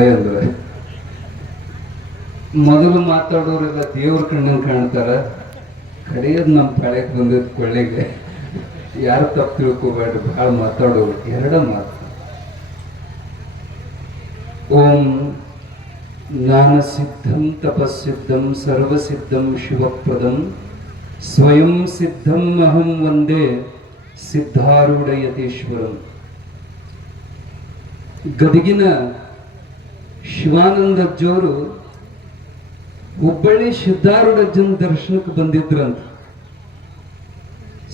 ಅಂದ್ರೆ ಮೊದಲು ಮಾತಾಡೋರೆಲ್ಲ ದೇವ್ರ ಕಣ್ಣಂಗೆ ಕಾಣ್ತಾರ. ಕಡೆಯದ್ ನಮ್ಮ ಪಾಳ್ಯಕ್ಕೆ ಬಂದಿದ್ದ ಕೊಳ್ಳಿಗೆ ಯಾರು ತಪ್ಪು ತಿಳ್ಕೋಬೇಡ, ಭಾಳ ಮಾತಾಡೋರು ಎರಡ ಮಾತು. ಓಂ ಜ್ಞಾನ ಸಿದ್ಧಂ ತಪಸ್ಸಿದ್ಧಂ ಸರ್ವಸಿದ್ಧಂ ಶಿವಪ್ರದಂ ಸ್ವಯಂ ಸಿದ್ಧಂ ಅಹಂ ವಂದೇ ಸಿದ್ಧಾರೂಢ ಯತೀಶ್ವರಂ. ಗದಗಿನ ಶಿವಾನಂದಜ್ಜವರು ಹುಬ್ಬಳ್ಳಿ ಸಿದ್ಧಾರೂಢಜ್ಜನ ದರ್ಶನಕ್ಕೆ ಬಂದಿದ್ರಂತ.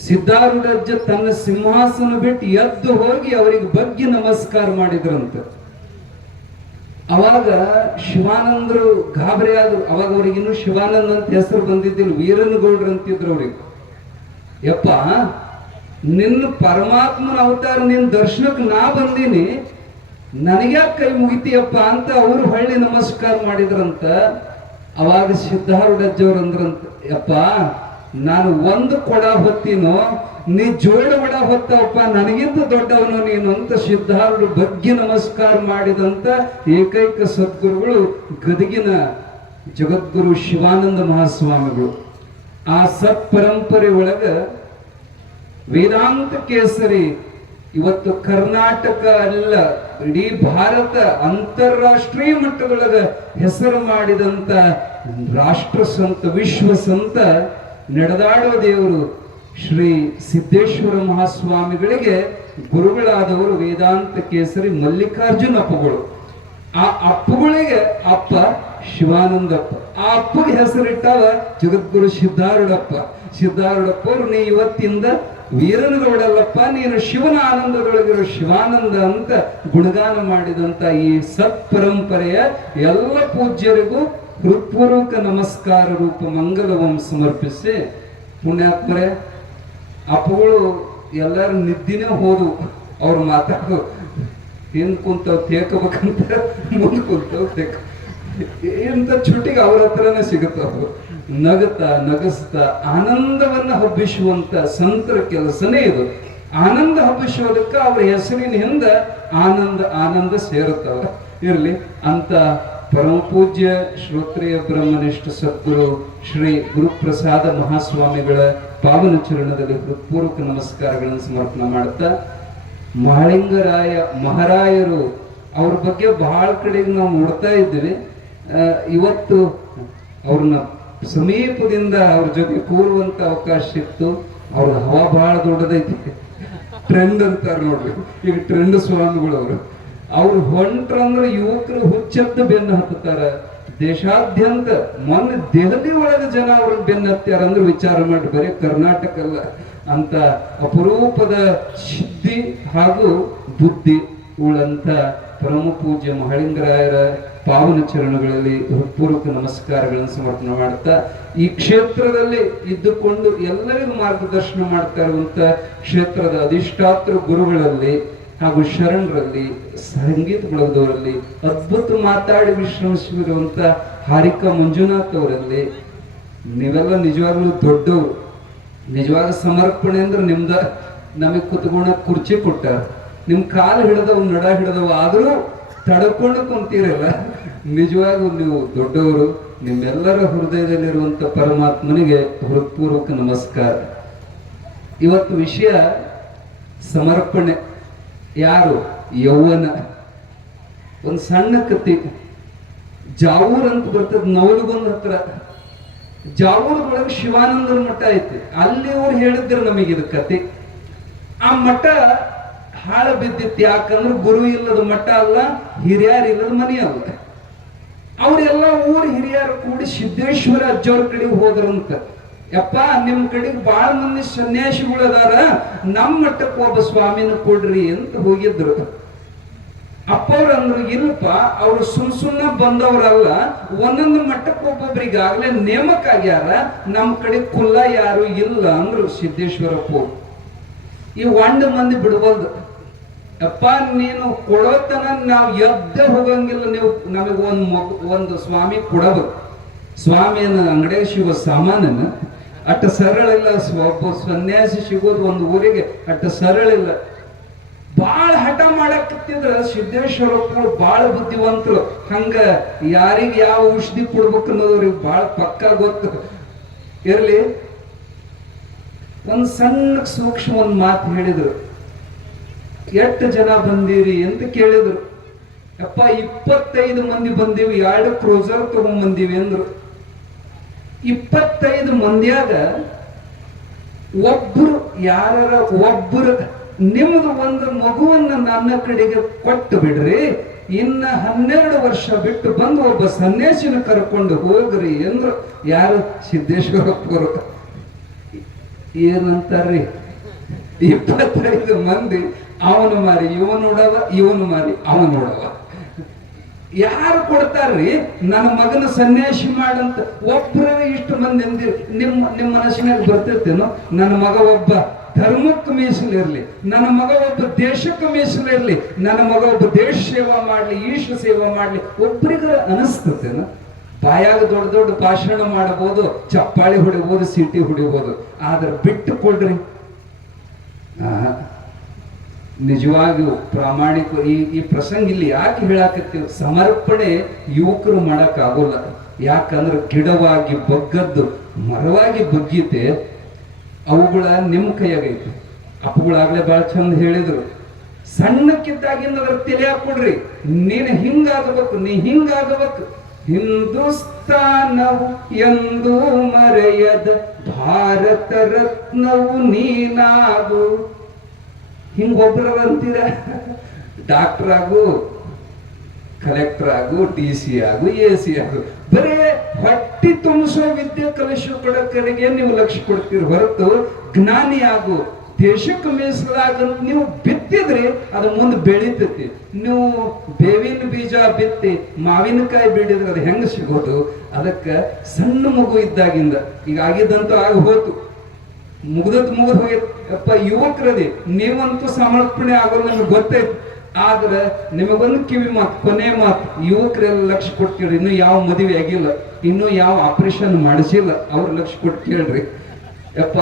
ಸಿದ್ಧಾರೂಢಜ್ಜ ತನ್ನ ಸಿಂಹಾಸನ ಬಿಟ್ಟು ಎದ್ದು ಹೋಗಿ ಅವರಿಗೆ ಬಗ್ಗೆ ನಮಸ್ಕಾರ ಮಾಡಿದ್ರಂತ. ಅವಾಗ ಶಿವಾನಂದರು ಗಾಬರಿ ಆದ್ರು. ಅವಾಗ ಅವ್ರಿಗಿನ್ನೂ ಶಿವಾನಂದ ಅಂತ ಹೆಸರು ಬಂದಿದ್ದಿಲ್ಲ, ವೀರನಗೌಡ್ರು ಅಂತಿದ್ರು ಅವ್ರಿಗೆ. ಯಪ್ಪ, ನಿನ್ನ ಪರಮಾತ್ಮನ ಅವತಾರ, ನಿನ್ನ ದರ್ಶನಕ್ಕೆ ನಾ ಬಂದೀನಿ, ನನಗ್ಯಾಕೆ ಕೈ ಮುಗಿತೀಯಪ್ಪ ಅಂತ ಅವರು ಹೊಳ್ಳಿ ನಮಸ್ಕಾರ ಮಾಡಿದ್ರಂತ. ಅವಾಗ ಸಿದ್ಧಾರೂಢಜ್ಜವ್ರು ಅಂದ್ರಂತ, ಯಪ್ಪ ನಾನು ಒಂದು ಕೊಡ ಹೊತ್ತೀನೋ, ನೀ ಜೋಡ ಕೊಡ ಹೊತ್ತವಪ್ಪ, ನನಗಿಂತ ದೊಡ್ಡವನು ನೀನು ಅಂತ ಸಿದ್ಧಾರೂಢ ಬಗ್ಗೆ ನಮಸ್ಕಾರ ಮಾಡಿದಂತ ಏಕೈಕ ಸದ್ಗುರುಗಳು ಗದಗಿನ ಜಗದ್ಗುರು ಶಿವಾನಂದ ಮಹಾಸ್ವಾಮಿಗಳು. ಆ ಸತ್ ಪರಂಪರೆ ಒಳಗ ವೇದಾಂತ ಕೇಸರಿ ಇವತ್ತು ಕರ್ನಾಟಕ ಅಲ್ಲ, ಇಡೀ ಭಾರತ ಅಂತಾರಾಷ್ಟ್ರೀಯ ಮಟ್ಟದೊಳಗ ಹೆಸರು ಮಾಡಿದಂತ ರಾಷ್ಟ್ರ ಸಂತ, ವಿಶ್ವ ಸಂತ, ನಡೆದಾಡುವ ದೇವರು ಶ್ರೀ ಸಿದ್ದೇಶ್ವರ ಮಹಾಸ್ವಾಮಿಗಳಿಗೆ ಗುರುಗಳಾದವರು ವೇದಾಂತ ಕೇಸರಿ ಮಲ್ಲಿಕಾರ್ಜುನ ಅಪ್ಪಗಳು. ಆ ಅಪ್ಪಗಳಿಗೆ ಅಪ್ಪ ಶಿವಾನಂದಪ್ಪ, ಆ ಅಪ್ಪಗೆ ಹೆಸರಿಟ್ಟವ ಜಗದ್ಗುರು ಸಿದ್ಧಾರೂಢಪ್ಪ. ಸಿದ್ಧಾರೂಢಪ್ಪ ಅವರು ನೀ ಇವತ್ತಿಂದ ವೀರನಗೌಡಲ್ಲಪ್ಪ, ನೀನು ಶಿವನ ಆನಂದದೊಳಗಿರೋ ಶಿವಾನಂದ ಅಂತ ಗುಣಗಾನ ಮಾಡಿದಂತ ಈ ಸತ್ ಪರಂಪರೆಯ ಎಲ್ಲ ಪೂಜ್ಯರಿಗೂ ಹೃತ್ಪೂರ್ವಕ ನಮಸ್ಕಾರ ರೂಪ ಮಂಗಲವಂ ಸಮರ್ಪಿಸಿ, ಪುಣ್ಯಾತ್ಮರೇ, ಅಪ್ಪಗಳು ಎಲ್ಲರೂ ನಿದ್ದಿನೇ ಹೋದು. ಅವ್ರು ಮಾತಾಡೋ ಹಿಂದ್ ಕುಂತವ್ ತೇಕಬೇಕಂತ ಮುಂದೆ ಕುಂತವ್ ತೇಕ, ಇಂಥ ಚುಟಿಗೆ ಅವ್ರ ಹತ್ರನೇ ಸಿಗುತ್ತವು. ನಗತಾ ನಗಸ್ತಾ ಆನಂದವನ್ನ ಹಬ್ಬಿಸುವಂತ ಸಂತರ ಕೆಲಸನೇ ಇದು. ಆನಂದ ಹಬ್ಬಿಸುವುದಕ್ಕೆ ಅವ್ರ ಹೆಸರಿನ ಹಿಂದ ಆನಂದ ಆನಂದ ಸೇರುತ್ತವ. ಇರ್ಲಿ ಅಂತ ಪರಮ ಪೂಜ್ಯ ಶ್ರೋತ್ರಿಯ ಬ್ರಹ್ಮನಿಷ್ಠ ಸದ್ಗುರು ಶ್ರೀ ಗುರುಪ್ರಸಾದ ಮಹಾಸ್ವಾಮಿಗಳ ಪಾವನ ಚರಣದಲ್ಲಿ ಹೃತ್ಪೂರ್ವಕ ನಮಸ್ಕಾರಗಳನ್ನು ಸಮರ್ಪಣೆ ಮಾಡ್ತಾ, ಮಹಾಲಿಂಗರಾಯ ಮಹಾರಾಯರು ಅವ್ರ ಬಗ್ಗೆ ಬಹಳ ಕಡೆಗೆ ನಾವು ನೋಡ್ತಾ ಇದ್ದೀವಿ. ಇವತ್ತು ಅವ್ರನ್ನ ಸಮೀಪದಿಂದ ಅವ್ರ ಜೊತೆ ಕೂರುವಂತ ಅವಕಾಶ ಸಿಕ್ತು. ಅವ್ರ ಹವಾ ಬಹಳ ದೊಡ್ಡದೈತಿ, ಟ್ರೆಂಡ್ ಅಂತಾರ ನೋಡ್ರಿ, ಈಗ ಟ್ರೆಂಡ್ ಸ್ವಾಮಿಗಳು ಅವ್ರು ಹೊಂಟ್ರಂದ್ರೆ ಯುವಕರು ಹುಚ್ಚೆದ್ದು ಬೆನ್ನು ಹತ್ತಾರ. ದೇಶಾದ್ಯಂತ ಮೊನ್ನೆ ದೆಹಲಿ ಒಳಗ ಜನ ಅವ್ರನ್ನ ಬೆನ್ನು ಹತ್ಯಾರ ಅಂದ್ರೆ ವಿಚಾರ ಮಾಡಿ, ಬರೀ ಕರ್ನಾಟಕ ಅಲ್ಲ, ಅಂತ ಅಪರೂಪದ ಸಿದ್ಧಿ ಹಾಗೂ ಬುದ್ಧಿ ಉಳ್ಳಂತ ಪರಮ ಪೂಜ್ಯ ಮಹಾಲಿಂಗರಾಯರ ಪಾವನ ಚರಣಗಳಲ್ಲಿ ಹೃತ್ಪೂರ್ವಕ ನಮಸ್ಕಾರಗಳನ್ನು ಸಮರ್ಪಣೆ ಮಾಡ್ತಾ, ಈ ಕ್ಷೇತ್ರದಲ್ಲಿ ಇದ್ದುಕೊಂಡು ಎಲ್ಲರಿಗೂ ಮಾರ್ಗದರ್ಶನ ಮಾಡ್ತಾ ಇರುವಂತ ಕ್ಷೇತ್ರದ ಅಧಿಷ್ಠಾತೃ ಗುರುಗಳಲ್ಲಿ ಹಾಗೂ ಶರಣರಲ್ಲಿ, ಸಂಗೀತ ಬಳಗದವರಲ್ಲಿ, ಅದ್ಭುತ ಮಾತಾಡಿ ವಿಶ್ರಮಿಸಿರುವಂತ ಹಾರಿಕಾ ಮಂಜುನಾಥ್ ಅವರಲ್ಲಿ, ನೀವೆಲ್ಲ ನಿಜವಾಗ್ಲೂ ದೊಡ್ಡವರು. ನಿಜವಾದ ಸಮರ್ಪಣೆ ಅಂದ್ರೆ ನಿಮ್ದ. ನಮಗೆ ಕುತ್ಕೊಂಡ ಕುರ್ಚಿ ಕೊಟ್ಟಾರ, ನಿಮ್ ಕಾಲು ಹಿಡಿದವು, ನಡ ಹಿಡಿದವು, ಆದರೂ ತಡ್ಕೊಂಡು ಕುಂತೀರಲ್ಲ, ನಿಜವಾಗೂ ನೀವು ದೊಡ್ಡವರು. ನಿಮ್ಮೆಲ್ಲರ ಹೃದಯದಲ್ಲಿರುವಂತ ಪರಮಾತ್ಮನಿಗೆ ಹೃತ್ಪೂರ್ವಕ ನಮಸ್ಕಾರ. ಇವತ್ತು ವಿಷಯ ಸಮರ್ಪಣೆ. ಯಾರು? ಯೌವನ. ಒಂದು ಸಣ್ಣ ಕತ್ತಿ, ಜಾವೂರ್ ಅಂತ ಬರ್ತದ ನವಲಗುಂದ ಹತ್ರ. ಜಾವೂರ್ದೊಳಗೆ ಶಿವಾನಂದರ ಮಠ ಐತಿ. ಅಲ್ಲಿ ಅವ್ರು ಹೇಳಿದ್ರು ನಮಗೆ ಇದು ಕತೆ. ಆ ಮಠ ಹಾಳ ಬಿದ್ದಿತ್ತು. ಯಾಕಂದ್ರೆ ಗುರು ಇಲ್ಲದ ಮಠ ಅಲ್ಲ, ಹಿರಿಯರ್ ಇಲ್ಲದ ಮನೆ ಅಲ್ಲ. ಅವರೆಲ್ಲ ಊರು ಹಿರಿಯರು ಕೂಡಿ ಸಿದ್ದೇಶ್ವರ ಅಜ್ಜವ್ರ ಕಡೆಗೆ ಹೋದ್ರಂತ. ಯಪ್ಪ, ನಿಮ್ ಕಡೆಗೆ ಬಾಳ ಮಂದಿ ಸನ್ಯಾಸಿಗಳು ಅದಾರ, ನಮ್ಮ ಮಠಕ್ಕೆ ಒಬ್ಬ ಸ್ವಾಮಿನ ಕೊಡ್ರಿ ಅಂತ ಹೋಗಿದ್ರು. ಅಪ್ಪವ್ರು ಅಂದ್ರು, ಇಲ್ಲಪ್ಪ, ಅವ್ರು ಸುಮ್ನ ಬಂದವ್ರಲ್ಲ, ಒಂದೊಂದು ಮಠಕ್ಕೆ ಒಬ್ಬೊಬ್ರಿಗಾಗ್ಲೇ ನೇಮಕ ಆಗ್ಯಾರ, ನಮ್ಮ ಕಡೆ ಕುಲ್ಲ ಯಾರು ಇಲ್ಲ ಅಂದ್ರು ಸಿದ್ದೇಶ್ವರಪ್ಪ. ಈ ಒಂಡ್ ಮಂದಿ ಬಿಡ್ಬಲ್ದು. ಅಪ್ಪ, ನೀನು ಕೊಡೋತನ ನಾವು ಎದ್ದ ಹೋಗಂಗಿಲ್ಲ, ನೀವು ನಮಗೆ ಒಂದು ಸ್ವಾಮಿ ಕೊಡಬೇಕು. ಸ್ವಾಮಿಯನ್ನ ಅಂಗಡಿಯಾಗ ಸಿಗೋ ಸಾಮಾನನ್ನ ಅಟ್ಟ ಸರಳ ಇಲ್ಲ. ಒಬ್ಬ ಸನ್ಯಾಸಿ ಸಿಗೋದು ಒಂದು ಊರಿಗೆ ಅಟ್ಟ ಸರಳ ಇಲ್ಲ. ಬಾಳ ಹಠ ಮಾಡಕತ್ತಿದ್ರ ಸಿದ್ದೇಶ್ವರಪ್ಪರು ಬಾಳ ಬುದ್ಧಿವಂತರು. ಹಂಗ ಯಾರಿಗೆ ಯಾವ ಔಷಧಿ ಕೊಡ್ಬೇಕು ಅನ್ನೋದ್ರಿಗೆ ಬಾಳ ಪಕ್ಕ ಗೊತ್ತು ಇರ್ಲಿ. ಒಂದ್ ಸಣ್ಣ ಸೂಕ್ಷ್ಮ ಒಂದ್ ಮಾತು ಹೇಳಿದ್ರು. ಎಷ್ಟು ಜನ ಬಂದಿರಿ ಅಂತ ಕೇಳಿದ್ರು. ಅಪ್ಪ 25 ಮಂದಿ ಬಂದೀವಿ, 2 ಕ್ರೂಸರ್ ತಗೊಂಡ್ ಬಂದೀವಿ ಅಂದ್ರು. 25 ಮಂದಿಯಾಗ ಒಬ್ರು ಒಬ್ರು ನಿಮ್ದು ಒಂದು ಮಗುವನ್ನ ನನ್ನ ಕಡೆಗೆ ಕೊಟ್ಟು ಬಿಡ್ರಿ, ಇನ್ನ 12 ವರ್ಷ ಬಿಟ್ಟು ಬಂದು ಒಬ್ಬ ಸನ್ಯಾಸಿನ ಕರ್ಕೊಂಡು ಹೋಗ್ರಿ ಎಂದ್ರು. ಯಾರು? ಸಿದ್ದೇಶ್ವರಪ್ಪರು. ಏನಂತಾರ್ರಿ? 25 ಮಂದಿ ಅವನು ಮಾರಿ ಇವನು ನೋಡವ, ಇವನು ಮಾರಿ ಅವನು ನೋಡವ. ಯಾರು ಕೊಡ್ತಾರ್ರಿ? ನನ್ನ ಮಗನ ಸನ್ಯಾಸಿ ಮಾಡಂತ ಒಬ್ಬರೇ ಇಷ್ಟು ಮಂದಿ ಅಂದಿರಿ. ನಿಮ್ಮ ಮನಸ್ಸಿನಾಗ ಬರ್ತಿರ್ತೇನೋ, ನನ್ನ ಮಗ ಒಬ್ಬ ಧರ್ಮಕ್ಕೆ ಮೀಸಲಿರ್ಲಿ, ನನ್ನ ಮಗ ಒಬ್ಬ ದೇಶಕ್ಕೆ ಮೀಸಲಿರ್ಲಿ, ನನ್ನ ಮಗ ಒಬ್ಬ ದೇಶ ಸೇವಾ ಮಾಡ್ಲಿ, ಈಶ ಸೇವಾ ಮಾಡ್ಲಿ, ಒಬ್ಬರಿಗಾರ ಅನಿಸ್ತೇನ? ಬಾಯಾಗ ದೊಡ್ಡ ದೊಡ್ಡ ಭಾಷಣ ಮಾಡಬಹುದು, ಚಪ್ಪಾಳಿ ಹೊಡಿಬಹುದು, ಸೀಟಿ ಹೊಡಿಬಹುದು, ಆದ್ರೆ ಬಿಟ್ಟು ಕೊಡ್ರಿ. ನಿಜವಾಗಿಯೂ ಪ್ರಾಮಾಣಿಕ ಈ ಪ್ರಸಂಗ ಇಲ್ಲಿ ಯಾಕೆ ಹೇಳಾಕತ್ತೀವಿ? ಸಮರ್ಪಣೆ ಯುವಕರು ಮಾಡಕ್ ಆಗೋಲ್ಲ. ಯಾಕಂದ್ರೆ ಗಿಡವಾಗಿ ಬಗ್ಗದ್ದು ಮರವಾಗಿ ಬಗ್ಗೀತೆ, ಅವುಗಳ ನಿಮ್ಮ ಕೈಯಾಗೈತಿ. ಅಪ್ಪುಗಳಾಗ್ಲೇ ಬಹಳ ಚಂದ ಹೇಳಿದ್ರು. ಸಣ್ಣಕ್ಕಿದ್ದಾಗಿಂದ ಅದ್ರ ತಿಳಿಯಾಕ ಕೊಡ್ರಿ, ನೀನು ಹಿಂಗಾಗಬೇಕು, ನೀ ಹಿಂಗಾಗಬೇಕು. ಹಿಂದೂಸ್ತಾನವು ಎಂದು ಮರೆಯದ ಭಾರತ ರತ್ನವು ನೀನಾಗು. ಹಿಂಗೊಬ್ರ ಅಂತೀರ? ಡಾಕ್ಟರ್ ಆಗು, ಕಲೆಕ್ಟರ್ ಆಗು, DC ಆಗು, AC ಆಗು, ಬರೇ ಹೊಟ್ಟಿ ತುಂಬಿಸೋ ವಿದ್ಯೆ ಕಲಿಸೋ ಕಡೆಗೆ ನೀವು ಲಕ್ಷ್ಯ ಕೊಡ್ತೀರಿ ಹೊರತು ಜ್ಞಾನಿ ಆಗು, ದೇಶಕ್ಕೆ ಮೀಸಲಾಗಂತ ನೀವು ಬಿತ್ತಿದ್ರಿ ಅದು ಮುಂದೆ ಬೆಳೀತೈತಿ. ನೀವು ಬೇವಿನ ಬೀಜ ಬಿತ್ತಿ ಮಾವಿನಕಾಯಿ ಬೆಳೆದ್ರೆ ಅದು ಹೆಂಗ ಸಿಗೋದು? ಅದಕ್ಕೆ ಸಣ್ಣ ಮಗು ಇದ್ದಾಗಿಂದ, ಈಗ ಆಗಿದ್ದಂತೂ ಆಗಿ ಹೋತು, ಮುಗ್ದು ಹೋಗೈತಿ. ಅಪ್ಪ ಯುವಕರದಿ ನೀವಂತೂ ಸಮರ್ಪಣೆ ಆಗೋದು ನಮ್ಗೆ ಗೊತ್ತೈತಿ. ಆದ್ರೆ ನಿಮಗೊಂದು ಕಿವಿ ಮಾತು, ಕೊನೆ ಮಾತು, ಯುವಕರೆಲ್ಲ ಲಕ್ಷ್ಯ ಕೊಟ್ಟು ಕೇಳ್ರಿ. ಇನ್ನೂ ಯಾವ ಮದುವೆ ಆಗಿಲ್ಲ, ಇನ್ನೂ ಯಾವ ಆಪರೇಷನ್ ಮಾಡಿಸಿಲ್ಲ, ಅವ್ರ ಲಕ್ಷ್ಯ ಕೊಟ್ಟು ಕೇಳ್ರಿ. ಯಪ್ಪ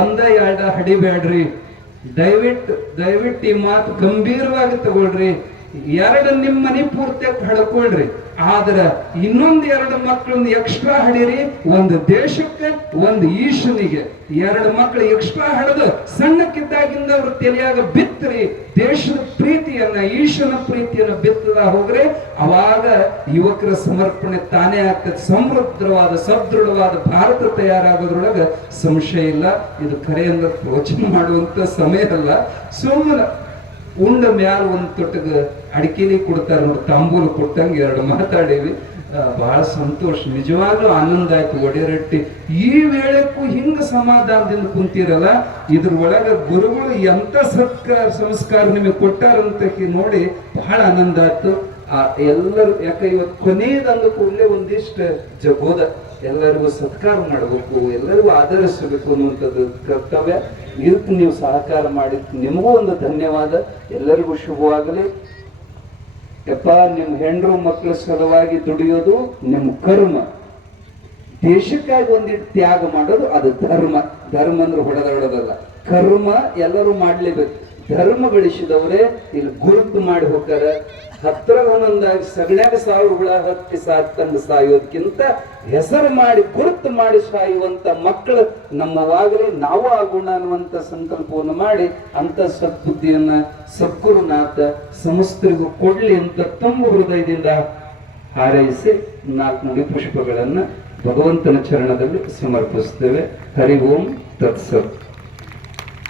1-2 ಹಡಿಬೇಡ್ರಿ, ದಯವಿಟ್ಟು ಈ ಮಾತು ಗಂಭೀರವಾಗಿ ತಗೊಳ್ರಿ. 2 ನಿಮ್ಮ ಮನೆ ಪೂರ್ತಿಯಾಗಿ ಹಡ್ಕೊಳ್ರಿ. ಆದ್ರ ಇನ್ನೊಂದು 2 ಮಕ್ಕಳನ್ನ ಎಕ್ಸ್ಟ್ರಾ ಹಡಿರಿ. ಒಂದು ದೇಶಕ್ಕೆ, ಒಂದು ಈಶನಿಗೆ 2 ಮಕ್ಕಳು ಎಕ್ಸ್ಟ್ರಾ ಹಡದು ಸಣ್ಣಕ್ಕಿದ್ದಾಗಿಂದ ಅವ್ರ ತಲೆಯಾಗ ಬಿತ್ತರಿ ದೇಶದ ಪ್ರೀತಿಯನ್ನ, ಈಶನ ಪ್ರೀತಿಯನ್ನ ಬಿತ್ತದ ಹೋಗ್ರೆ ಅವಾಗ ಯುವಕರ ಸಮರ್ಪಣೆ ತಾನೇ ಆಗ್ತದೆ. ಸಮೃದ್ಧವಾದ ಸದೃಢವಾದ ಭಾರತ ತಯಾರಾಗೋದ್ರೊಳಗ ಸಂಶಯ ಇಲ್ಲ. ಇದು ಖರೆ ಅಂದ್ರೆ ಪ್ರವಚನ ಮಾಡುವಂತ ಸಮಯ ಅಲ್ಲ. ಸುಮ್ಮನೆ ಉಂಡ ಮ್ಯಾಲ ಒಂದು ತೊಟ್ಟಗ ಅಡಿಕೆಲಿ ಕೊಡ್ತಾರ ನೋಡಿ, ತಾಂಬೂಲು ಕೊಟ್ಟಂಗೆ 2 ಮಾತಾಡೇವಿ. ಬಹಳ ಸಂತೋಷ, ನಿಜವಾಗ್ಲೂ ಆನಂದ ಆಯ್ತು. ಒಡೆರಟ್ಟಿ ಈ ವೇಳೆಕ್ಕೂ ಹಿಂಗ ಸಮಾಧಾನದಿಂದ ಕುಂತಿರಲ್ಲ, ಇದ್ರೊಳಗ ಗುರುಗಳು ಎಂತ ಸಂಸ್ಕಾರ ನಿಮಗೆ ಕೊಟ್ಟಾರಂತ ನೋಡಿ ಬಹಳ ಆನಂದ ಆಯ್ತು. ಎಲ್ಲರೂ ಯಾಕೆ ಇವತ್ತು ಕೊನೆಯದಂದ ಕೂಡಲೇ ಒಂದಿಷ್ಟು ಜಗೋದ ಎಲ್ಲರಿಗೂ ಸತ್ಕಾರ ಮಾಡಬೇಕು, ಎಲ್ಲರಿಗೂ ಆಧರಿಸಬೇಕು ಅನ್ನುವಂಥದ್ದು ಕರ್ತವ್ಯ. ಇದಕ್ಕೆ ನೀವು ಸಹಕಾರ ಮಾಡಿದ್ದು ನಿಮಗೂ ಒಂದು ಧನ್ಯವಾದ. ಎಲ್ಲರಿಗೂ ಶುಭವಾಗಲಿ. ಯಪ್ಪ, ನಿಮ್ಮ ಹೆಂಡ್ರು ಮಕ್ಕಳ ಸಲುವಾಗಿ ದುಡಿಯೋದು ನಿಮ್ಮ ಕರ್ಮ, ದೇಶಕ್ಕಾಗಿ ಒಂದಿಟ್ಟು ತ್ಯಾಗ ಮಾಡೋದು ಅದು ಧರ್ಮ. ಧರ್ಮ ಅಂದ್ರೆ ಹೊಡೆದಲ್ಲ, ಕರ್ಮ ಎಲ್ಲರೂ ಮಾಡ್ಲೇಬೇಕು. ಧರ್ಮ ಗಳಿಸಿದವರೇ ಇಲ್ಲಿ ಗುರುತು ಮಾಡಿ ಹೋಗ್ತಾರ. ಹತ್ರ ಒಂದೊಂದಾಗಿ ಸಗಣ್ಯಾಗ ಸಾವಿರಗಳ ಹತ್ತಿ ಸಾತ್ತಂಗ ಸಾಯೋದಕ್ಕಿಂತ ಹೆಸರು ಮಾಡಿ ಗುರುತು ಮಾಡಿ ಸಾಯುವಂತ ಮಕ್ಕಳು ನಮ್ಮವಾಗಲಿ ನಾವು ಆಗೋಣ ಅನ್ನುವಂತ ಸಂಕಲ್ಪವನ್ನು ಮಾಡಿ ಅಂತ ಸದ್ಬುದ್ಧಿಯನ್ನ ಸದ್ಗುರುನಾಥ ಸಮಸ್ತರಿಗೂ ಕೊಡ್ಲಿ ಅಂತ ತುಂಬ ಹೃದಯದಿಂದ ಹಾರೈಸಿ 4 ನುಡಿ ಪುಷ್ಪಗಳನ್ನ ಭಗವಂತನ ಚರಣದಲ್ಲಿ ಸಮರ್ಪಿಸ್ತೇವೆ. ಹರಿ ಓಂ ತತ್ಸತ್.